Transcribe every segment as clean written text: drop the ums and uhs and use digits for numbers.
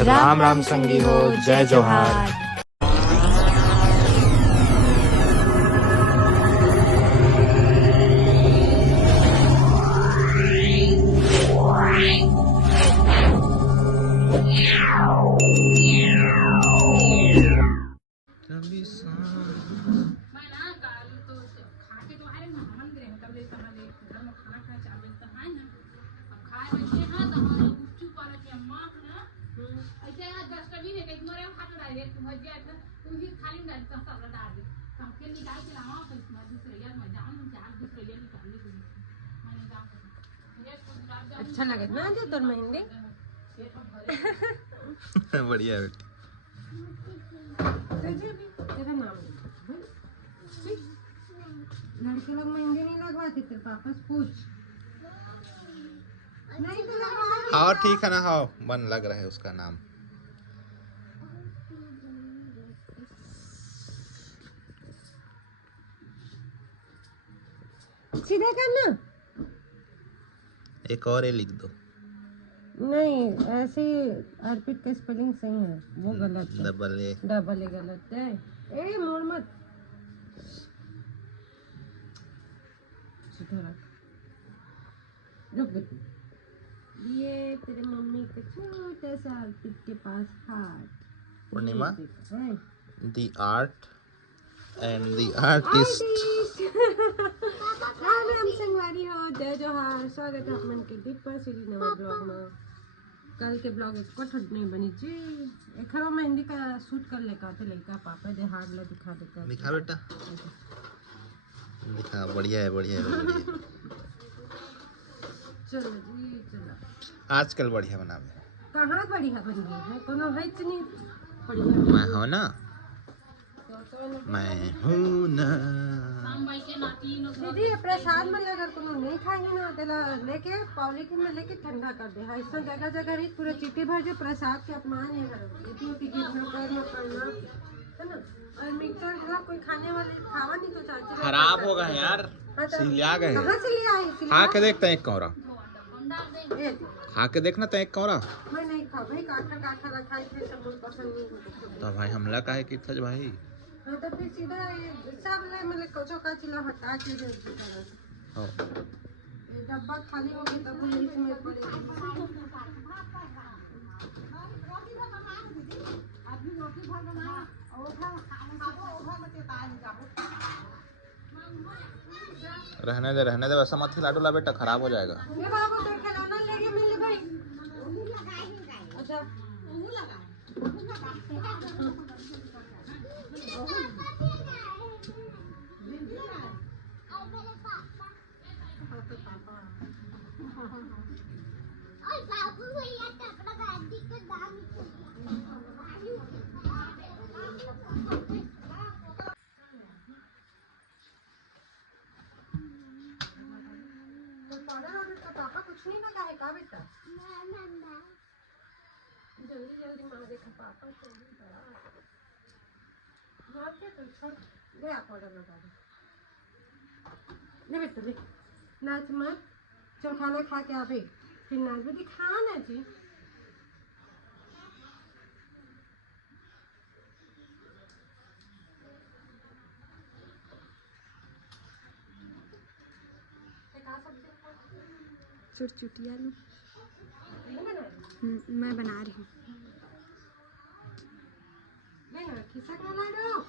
राम राम संगी हो, जय जोहार। अच्छा लगे ना जो तोर मेहंदी बढ़िया है बेटी। तेरा नाम लड़के लोग मेहंदी नहीं लगवाते, तेरे पापा से पूछ। नहीं तो लगवा। हाँ ठीक है ना, हाँ मन लग रहा है उसका नाम। सीधा करना। एक और ये लिख दो। नहीं ऐसे अर्पित का स्पेलिंग सही है, वो गलत है। डबल ए गलत है। ए मोड़ मत, सीधा रख। रुक बेटी, ये तेरे मम्मी का छोटा सा अर्पित के पास heart. Purnima, the art and the artist. Ram Ram संगवारी हो, जय जोहार। स्वागत है अपन के दीप पर सीरी नवा ब्लॉग में। कल के ब्लॉग एक ठट नहीं बनी जी। एक खरो मेहंदी का शूट कर ले का लड़का पापा दे हाथ ला दिखा देता। दिखा बेटा, दिखा। बढ़िया है, बढ़िया है, बढ़िया है। चलो जी चलो। आजकल बढ़िया बना है। कहाँ बढ़िया बन गई है, कोनो है नहीं बढ़िया। मैं हूँ ना, मैं हूँ ना। दीदी प्रसाद में अगर कोनो नहीं खाएंगे ना तेला लेके पॉलिथीन में लेके ठंडा कर दे। ऐसा जगह जगह रही पूरा चिट्ठी भर के प्रसाद के अपमान है करना है ना। और मिक्सर वाला कोई खाने वाले खावा नहीं तो चाचा खराब हो गए यार, सिलिया गए। कहाँ से लिया है? खा के देखते हैं एक कौरा, खा के देखना तो एक कौरा। मैं नहीं खा भाई, काटा काटा रखा है थे सब लोग पसंद नहीं होता। तो भाई हमला काहे की था भाई? हाँ तो फिर सीधा ये सब ले मतलब कोचो का चिल्ला हटा के दे देता है। ये डब्बा खाली हो गया तब ये इसमें पड़ेगा। अभी रोटी भर बना और खा खाना मत ताज जाओ। रहने दे वैसा मत खिला डोला बेटा, खराब हो जाएगा। ये बाबू तो खिलौना लेके मिल भाई। अच्छा पापा कुछ नहीं लगा है का बेटा? जल्दी जल्दी मार देखा पापा जल्दी बड़ा मार के तो छोड़ ले आप ऑर्डर लगा दे। ले बेटा ले, नाच मत, चल खाना खा के आवे फिर नाच बेटी खाना जी। चुटचुटी आलू मैं बना रही हूँ। खिसक ना लाडो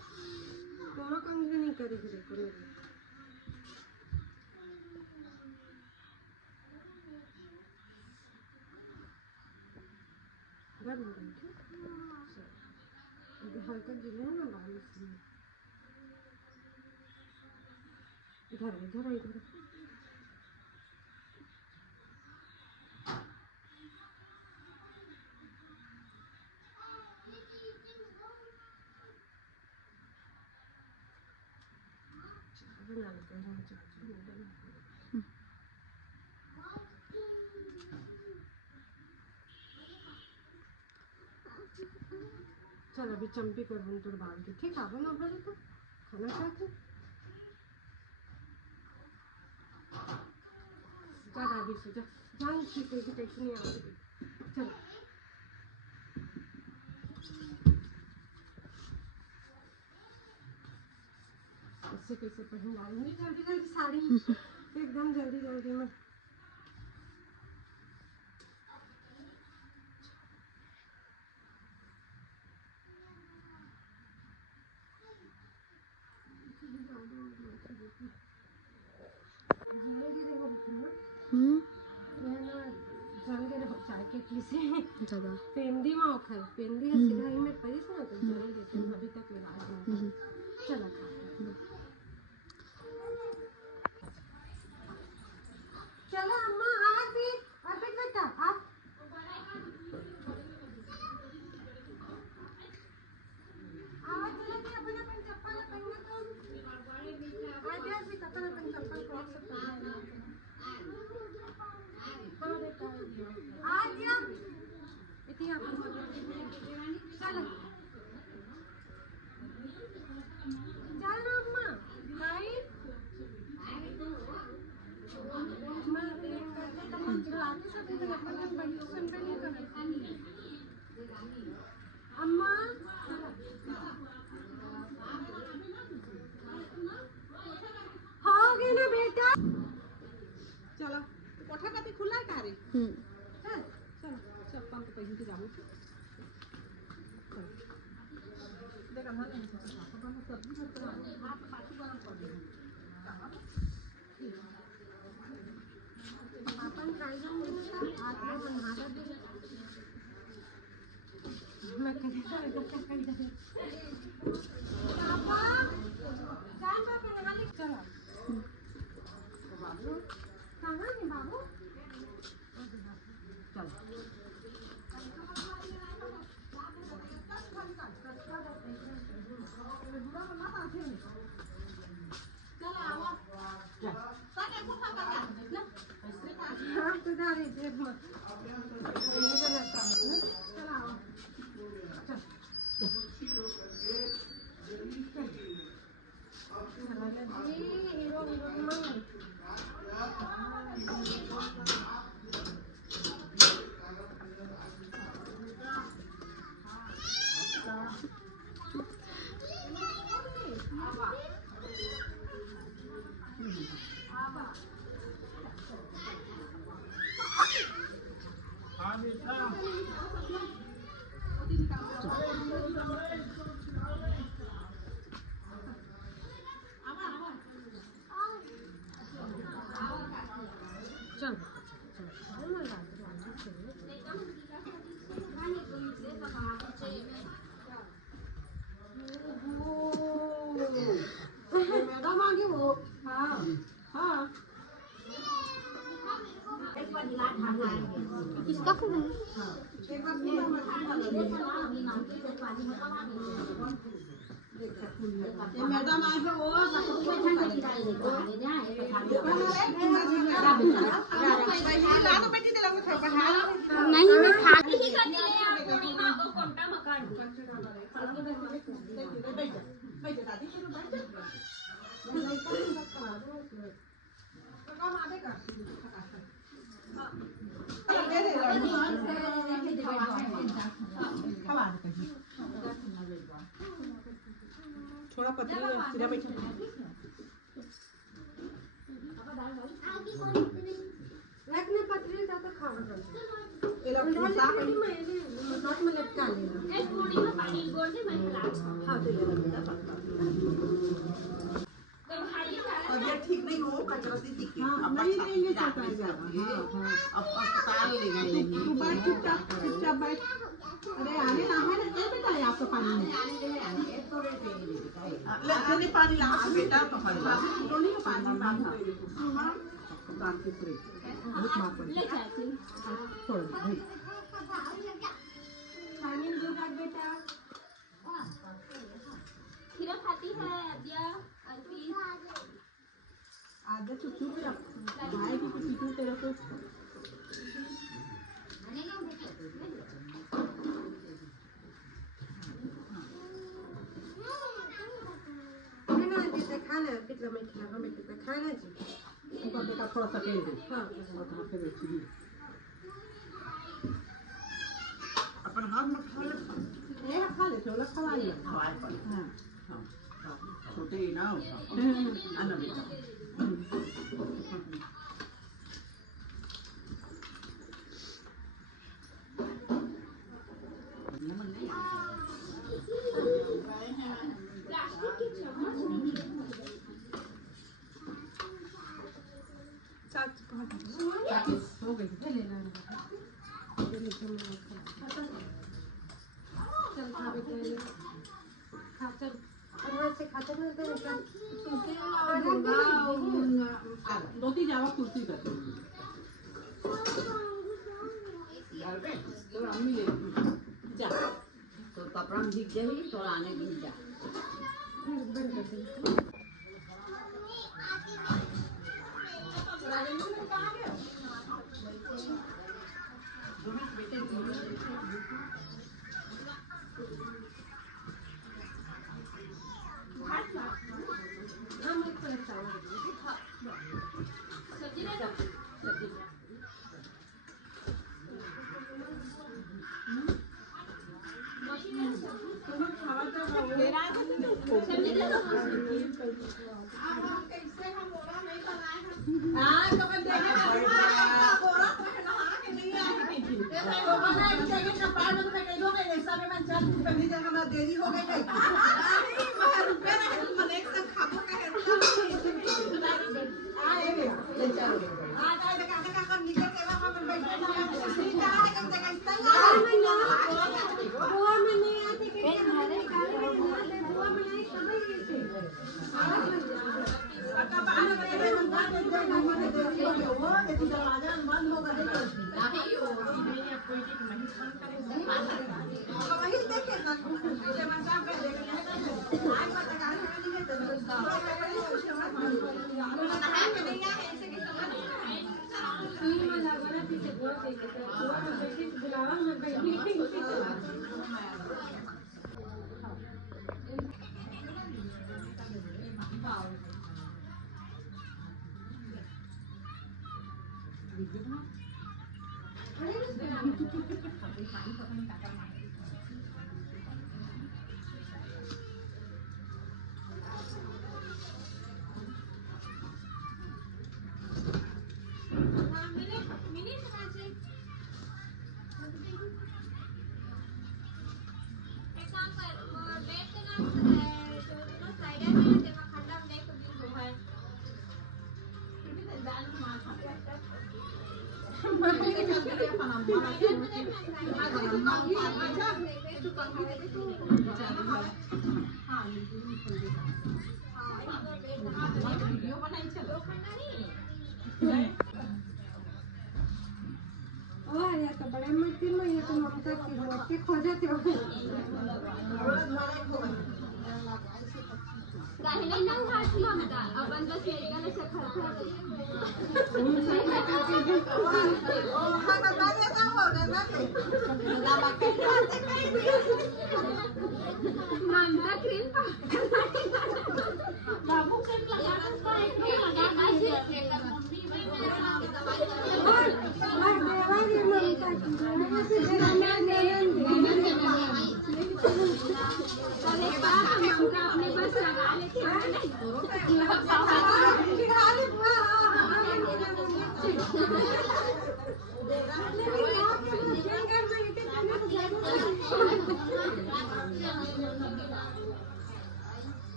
दोनों काम नहीं करेगी देखो मेरी। हल्का गिरे ना बाल इसलिए। इधर इधर इधर चल अभी चंपी कर बन तो बाल के ठीक है ना भले तो खाना खाते अभी से जान ठीक है कि टेंशन नहीं आती। चलो कैसे कैसे पहन डालूंगी जल्दी जल्दी साड़ी एकदम जल्दी जल्दी में। जगह पेंदी में ओखर पेंदी है सीधा ही में परिस ना तो जरूर देते हैं अभी तक लगा दिया। चला खा चलो अम्मा आज भी अभी बेटा आप आवाज चला के अपन अपन चप्पल पहनना तो आज भी अपन अपन चप्पल को सब पहनना। हाँ बेटा आज या इतनी आप चलो चलो अम्मा भाई अम्मा हो गए ना बेटा चलो कोठा का खुला है का रे चल चल चप्पल तो पहन के जाऊँ देखा ना सब्जी हाथ पाछू गरम कर दे अपन खाई जाऊंगी ना आज मैं बना दे मैं कहीं से पापा जान पापा नहा ले चला बाबू कहाँ है बाबू चल हाँ तो डाले जेब में ये बनाता हूँ ना चला आओ चला जी हीरो हीरोइन चल मैडम आगे वो हाँ हाँ इसका खूब मैडम आए हैं वो नहीं मैं खा थोड़ा पतली सीधा बैठा रखने पतली था तो खावा ये लोग साफ में नोट में लटका लेना एक पूरी में पानी गोल दे मैं खिला हां तो तबियत ठीक नहीं हो कचरा सी दिखे अब नहीं लेंगे चल पाएगा हां अब अस्पताल ले गए तू बैठ चुपचाप बैठ अरे आने ना है ना ये बेटा आपका पानी में ले पानी ला बेटा तो पानी ला रोनी का पानी हां काम के पूरे बहुत मार पड़ी ले जाती छोड़ भाई पानी दो काट बेटा खीरा खाती है दिया अल्फी आधा तो चुप रख भाई की पीछे तेरे को खाना कितना मैं खिला हमें कितना खाना जी ऊपर बेटा थोड़ा सा तेल दे हाँ हाथ पे बैठी अपन हाथ में खा ले ये खा ले थोड़ा खा ले हां छोटे ना आना बेटा हो गई चले ना चल खा बेटे खा चल और से खाते ना तो रोटी जावा कुर्सी कर तो अम्मी ले जा तो कपड़ा में भीग जाही तो आने भीग जा बंद कर दे देरी हो गई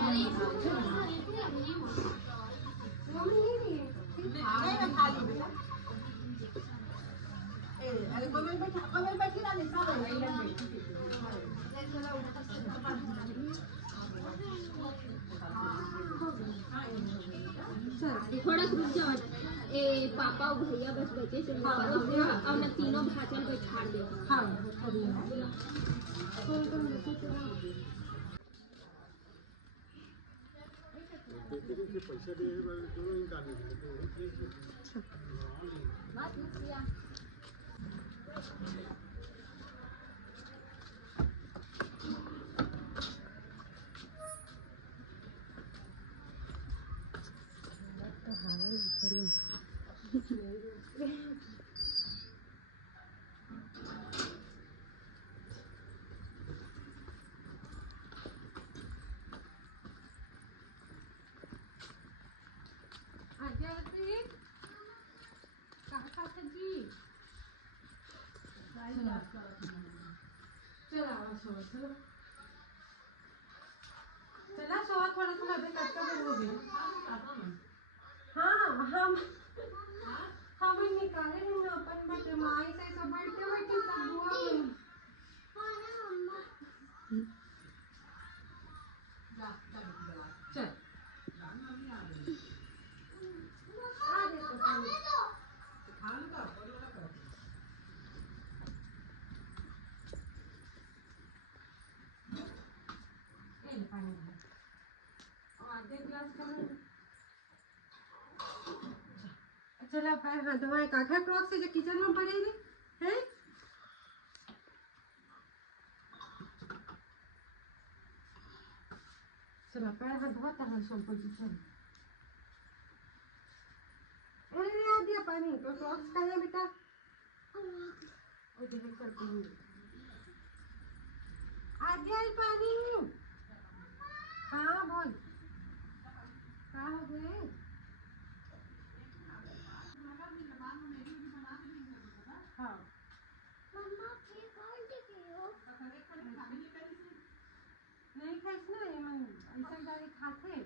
नहीं थोड़ा रुक जाओ ए पापा और भैया बस बैठे से और मैं तीनों भाचल बैठा दे हाँ चला सो थोड़ा थोड़ा अभी कट कर हो गया हाँ हम निकाले हैं ना अपन बट माई से सब बैठे बैठे सब हुआ चल चला पैर हाथ धोए काका क्रॉक से जो किचन में पड़े हैं चला पैर हाथ धोता है सब कुछ चल अरे आ दिया पानी तो क्रॉक्स कहाँ है बेटा ओ देख करती हूँ आ गया ही पानी हाँ बोल क्या हो गए हाँ नहीं खाइस ना ये मन ऐसा गाड़ी खाते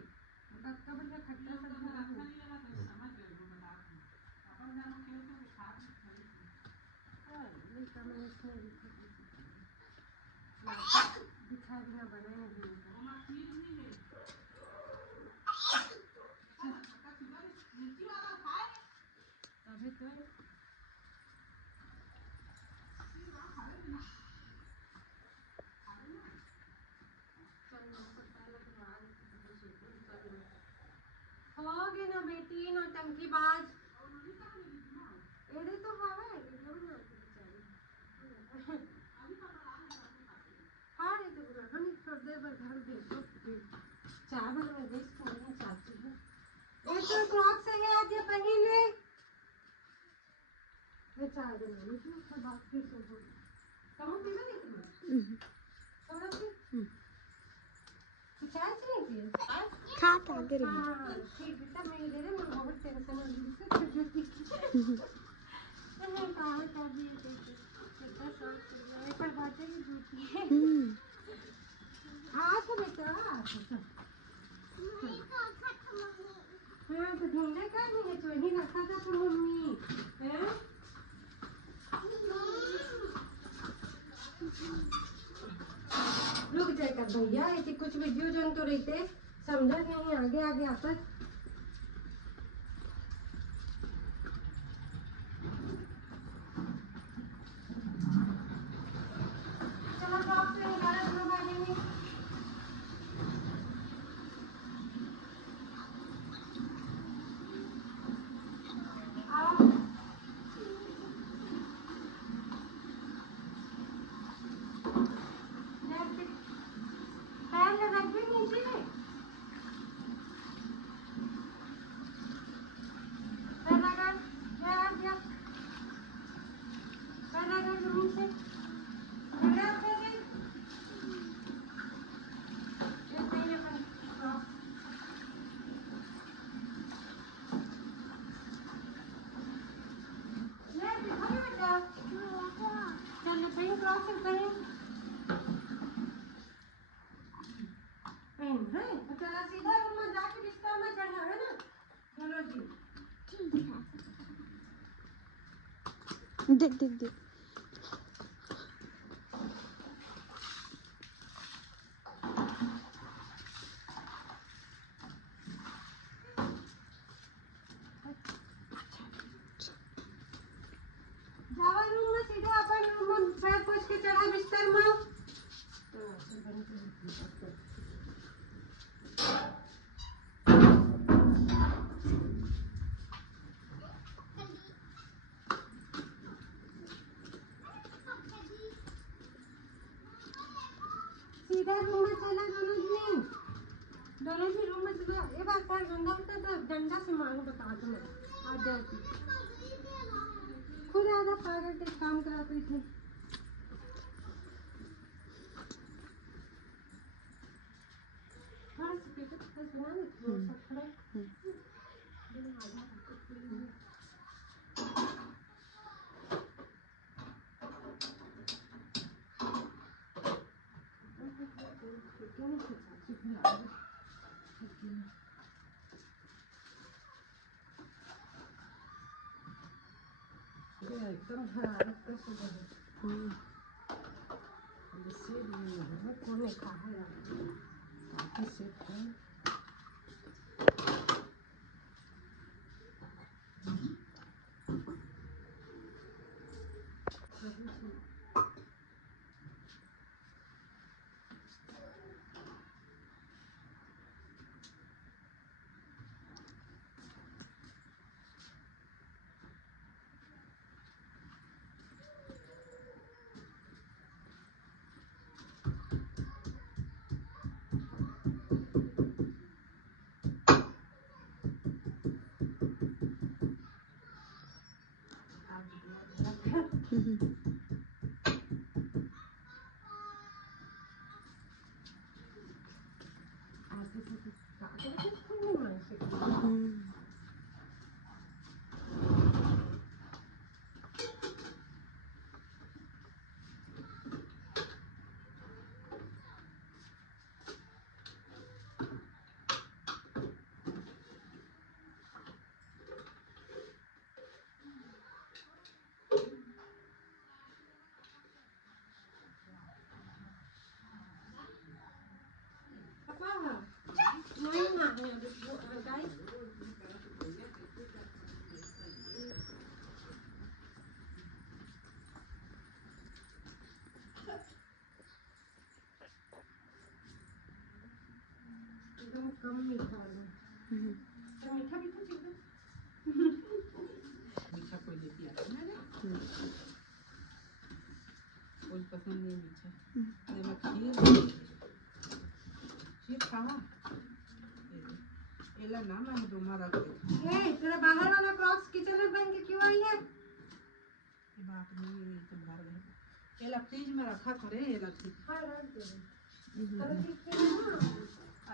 कब का खट्टा सब्जी दिखा दिया बनाए अभी तो होगी ना बेटी नौटंकी बाज एड़े तो हवा है एकदम ना हाँ ये तो बुरा हम थोड़ी देर बाद घर देखो चाय बना देश खाना चाहती हूँ एक तो क्रॉक्स है आज ये पहले मैं चाय बनानी थी उसके बाद फिर सो बोल कम पीना नहीं थोड़ा सी चाय नहीं पिए खाता गिर हाँ ठीक बेटा मैं दे रही मैं बहुत टेंशन हो रही है कहाँ कर दिए कितना शौक है पर बातें भी झूठी है हाँ तो बेटा हाँ तो ढूंढे का नहीं है तो वहीं रखा था तो मम्मी हैं रुक जाएगा भैया ऐसे कुछ वीडियो जो तो रहते समझा नहीं आगे आगे आता चलो ड्रॉप से 11 बजे आओ पैर रख भी नीचे देख देख देख। जावा रूम में सीधे अपन रूम में पैर पोछ के चढ़ा बिस्तर में। सीधा रूम में चला दोनों जी रूम में चला। ये बात पर गंदा होता तो डंडा से मारो बता दो मैं आ जाती खुद आधा पागल के काम कराती थी। हाँ स्पीकर बना लेती हूँ सब खड़ा। एकदम हरारत का सुबह है। इससे भी नहीं कौन खा है काफी से है। एकदम कम मीठा वाला। मीठा भी कुछ एकदम मीठा कोई लेती आता है ना कोई पसंद नहीं मीठा। जब खीर खावा एला ना मैं दोमा रख दे। ए तेरा बाहर वाला क्रॉक्स किचन में पहन के क्यों आई है? ये बात नहीं है तो बाहर गए एला फ्रिज में रखा करे एला ठीक। हाँ रख दे। अरे ठीक है ना।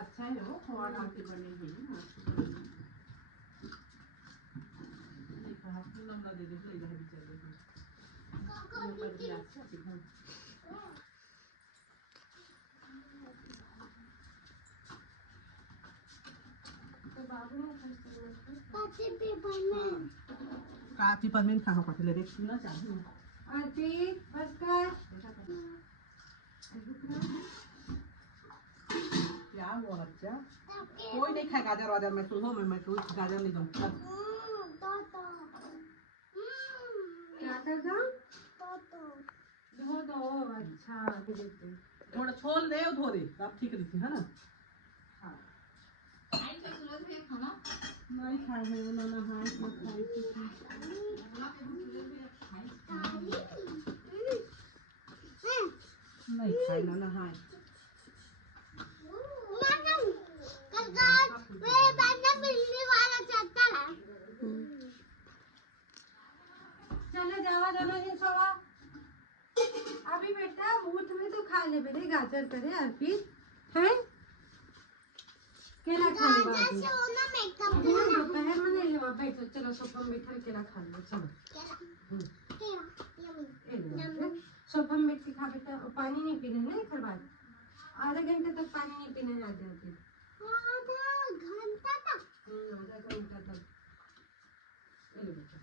अच्छा है वो खोआ डाल के बने हुए हैं मस्त। देखो हाथ में लंबा दे दे तो इधर भी चले गए। ये कर दिया अच्छा ठीक है। तो बाबू ने काफी परमेंट कहाँ पर ले देख ना चाहिए। अर्पित बस कर। क्या हुआ बच्चा? कोई नहीं खाए गाजर वाजर मैं सुनो मैं कोई गाजर नहीं दूँगा। क्या कर दो? धो दो। अच्छा देते। थोड़ा छोड़ दे धो दे तब ठीक रहती है ना। नहीं खाए हैं वो ना नहाए ना खाए कुछ नहीं खाए ना नहाए। चले जावा दोनों दिन सोवा। अभी बेटा भूत में तो खा ले बेटे गाजर करे अर्पित है। केला खा ले बाबू। दोपहर में नहीं लेवा बैठो चलो सोफा में बैठा केला खा लो चलो। सोफा में बैठ के खा बेटा पानी नहीं पीने ना एक बाद आधा घंटे तक पानी नहीं पीने जाते होते। आधा घंटा तक ले बेटा।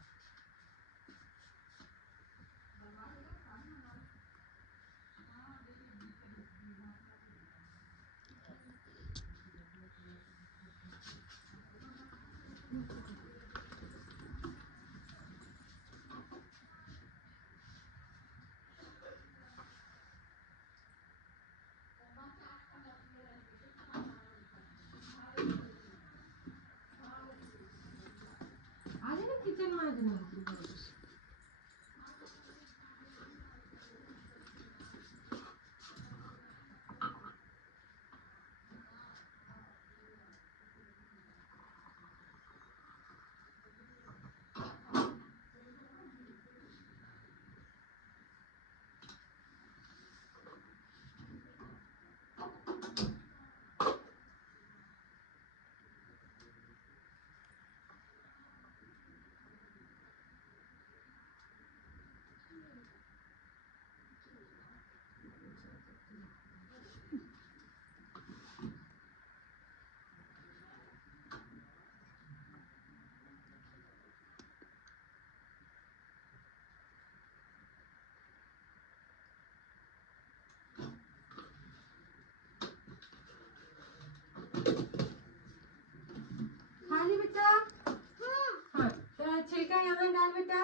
छिलका यहाँ डाल बेटा,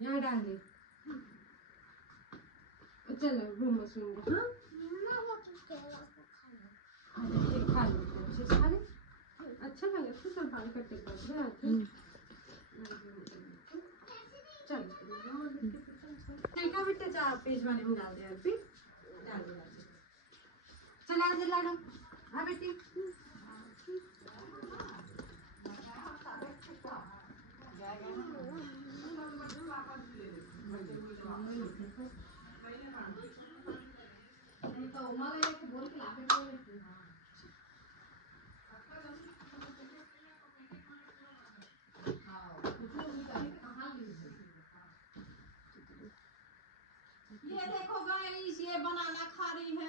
यहाँ डाल दे। चलो रूम में सुन लो। हाँ ये खा लो, अच्छे से खा ले, अच्छा लगे तो संभाल कर टेक कर। चल छिलका बेटा जा पेज वाले में डाल दे, अर्पी डाल दे। चला दे लाडो, हाँ बेटी। ये देखो गाइस, ये बनाना खा रही है।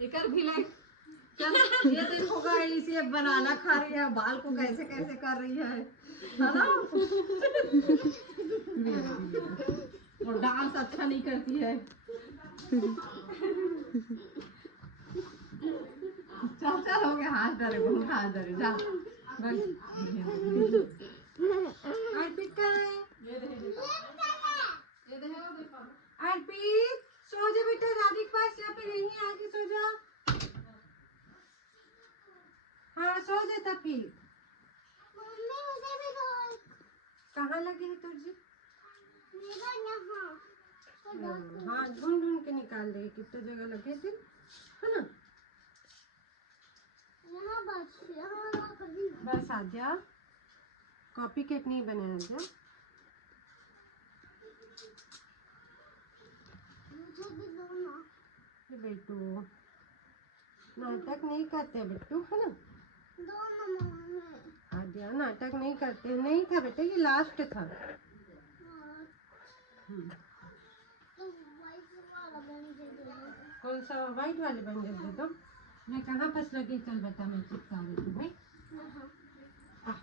एकर भी लाइक ये देखो गाइस, ये बनाना खा रही है, बाल को कैसे कैसे कर रही है ना। और डांस अच्छा नहीं करती है। चल चल हो गया, हाथ डरे, बहुत हाथ डरे, जा अर्पित कहाँ है? ये देखो देखो। अर्पित सो जा बेटा, दादी के पास यहाँ पे नहीं है, आके सो जा। हाँ सो जाता फिर। कहाँ लगी है तुझे? हाँ ढूंढ ढूंढ के निकाल दे, कितने जगह लगे थे, है ना। बस आ जा, कॉपी केट नहीं बनाया जा। बेटू नाटक नहीं करते बेटू, है ना। आद्या नाटक नहीं करते। नहीं था बेटा, ये लास्ट था। कौन सा वाइट वाले बैंगल दे दो। मैं कहाँ फंस लगी, चल बेटा मैं चिपका देती हूँ। हाँ